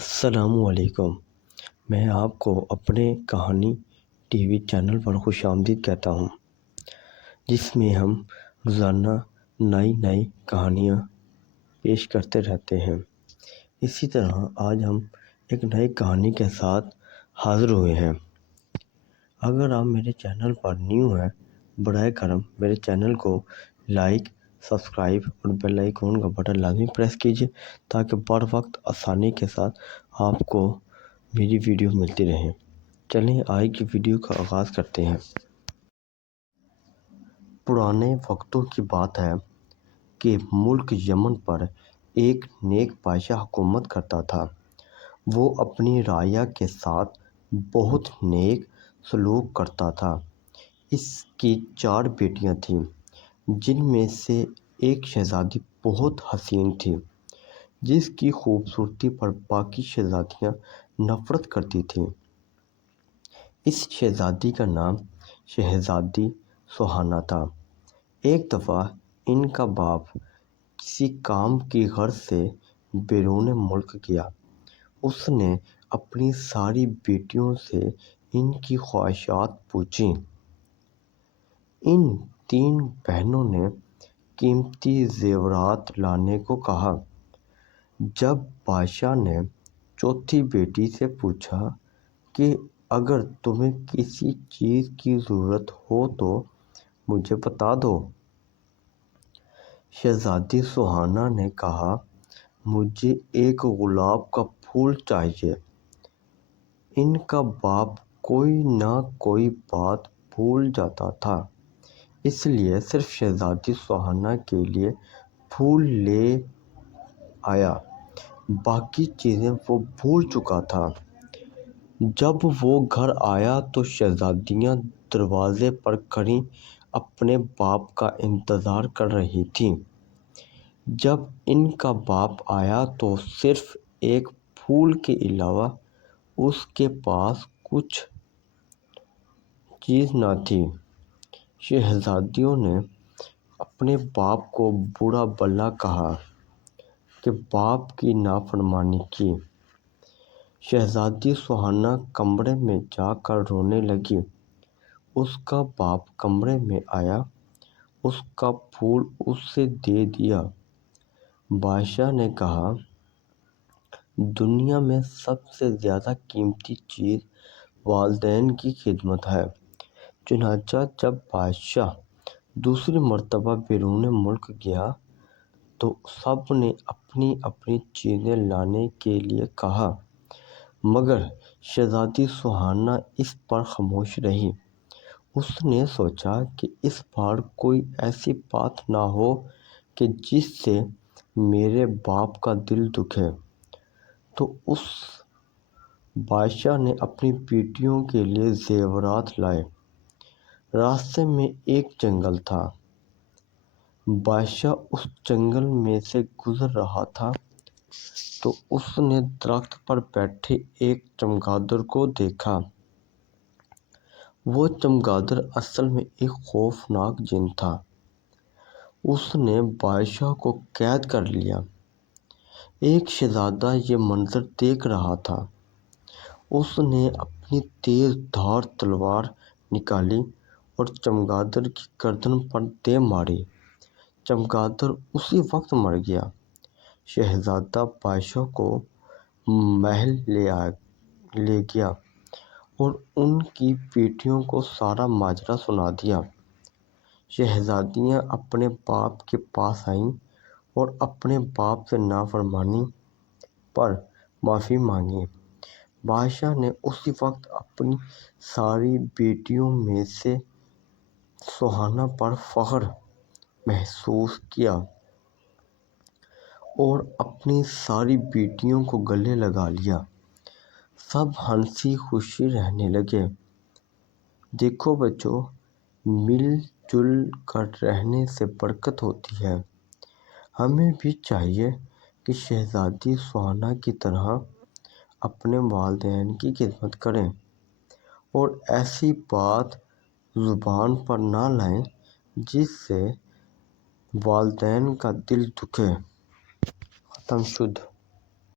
السلام علیکم۔ میں آپ کو اپنے کہانی ٹی وی چینل پر خوش آمدید کہتا ہوں، جس میں ہم روزانہ نئی کہانیاں پیش کرتے رہتے ہیں۔ اسی طرح آج ہم ایک نئی کہانی کے ساتھ حاضر ہوئے ہیں۔ اگر آپ میرے چینل پر نیو ہیں، برائے کرم میرے چینل کو لائک، سبسکرائب اور بیل آئیکن کا بٹن لازمی پریس کیجیے تاکہ بر وقت آسانی کے ساتھ آپ کو میری ویڈیو ملتی رہے۔ چلیں آج کی ویڈیو کا آغاز کرتے ہیں۔ پرانے وقتوں کی بات ہے کہ ملک یمن پر ایک نیک بادشاہ حکومت کرتا تھا۔ وہ اپنی رعایا کے ساتھ بہت نیک سلوک کرتا تھا۔ اس کی 4 بیٹیاں تھیں، جن میں سے ایک شہزادی بہت حسین تھی، جس کی خوبصورتی پر باقی شہزادیاں نفرت کرتی تھیں۔ اس شہزادی کا نام شہزادی سوہانا تھا۔ ایک دفعہ ان کا باپ کسی کام کی غرض سے بیرون ملک گیا۔ اس نے اپنی ساری بیٹیوں سے ان کی خواہشات پوچھیں۔ ان 3 بہنوں نے قیمتی زیورات لانے کو کہا۔ جب بادشاہ نے چوتھی بیٹی سے پوچھا کہ اگر تمہیں کسی چیز کی ضرورت ہو تو مجھے بتا دو۔ شہزادی سوہانا نے کہا، مجھے ایک گلاب کا پھول چاہیے۔ ان کا باپ کوئی نہ کوئی بات بھول جاتا تھا، اس لیے صرف شہزادی سوہانا کے لیے پھول لے آیا، باقی چیزیں وہ بھول چکا تھا۔ جب وہ گھر آیا تو شہزادیاں دروازے پر کھڑی اپنے باپ کا انتظار کر رہی تھیں۔ جب ان کا باپ آیا تو صرف ایک پھول کے علاوہ اس کے پاس کچھ چیز نہ تھی۔ شہزادیوں نے اپنے باپ کو برا بھلا کہا کہ باپ کی نافرمانی کی۔ شہزادی سوہانا کمرے میں جا کر رونے لگی۔ اس کا باپ کمرے میں آیا، اس کا پھول اسے دے دیا۔ بادشاہ نے کہا، دنیا میں سب سے زیادہ قیمتی چیز والدین کی خدمت ہے۔ چنانچہ جب بادشاہ دوسری مرتبہ بیرون ملک گیا تو سب نے اپنی اپنی چیزیں لانے کے لیے کہا، مگر شہزادی سوہانا اس پر خاموش رہی۔ اس نے سوچا کہ اس بار کوئی ایسی بات نہ ہو کہ جس سے میرے باپ کا دل دکھے۔ تو اس بادشاہ نے اپنی بیٹیوں کے لیے زیورات لائے۔ راستے میں ایک جنگل تھا۔ بادشاہ اس جنگل میں سے گزر رہا تھا تو اس نے درخت پر بیٹھے ایک چمگادڑ کو دیکھا۔ وہ چمگادڑ اصل میں ایک خوفناک جن تھا۔ اس نے بادشاہ کو قید کر لیا۔ ایک شہزادہ یہ منظر دیکھ رہا تھا۔ اس نے اپنی تیز دھار تلوار نکالی اور چمگادڑ کی گردن پر دے ماری۔ چمگادڑ اسی وقت مر گیا۔ شہزادہ بادشاہ کو محل لے گیا اور ان کی بیٹیوں کو سارا ماجرا سنا دیا۔ شہزادیاں اپنے باپ کے پاس آئیں اور اپنے باپ سے نافرمانی پر معافی مانگی۔ بادشاہ نے اسی وقت اپنی ساری بیٹیوں میں سے سوہانا پر فخر محسوس کیا اور اپنی ساری بیٹیوں کو گلے لگا لیا۔ سب ہنسی خوشی رہنے لگے۔ دیکھو بچوں، مل جل کر رہنے سے برکت ہوتی ہے۔ ہمیں بھی چاہیے کہ شہزادی سوہانا کی طرح اپنے والدین کی خدمت کریں اور ایسی بات زبان پر نہ لائیں جس سے والدین کا دل دکھے۔ ختم شد۔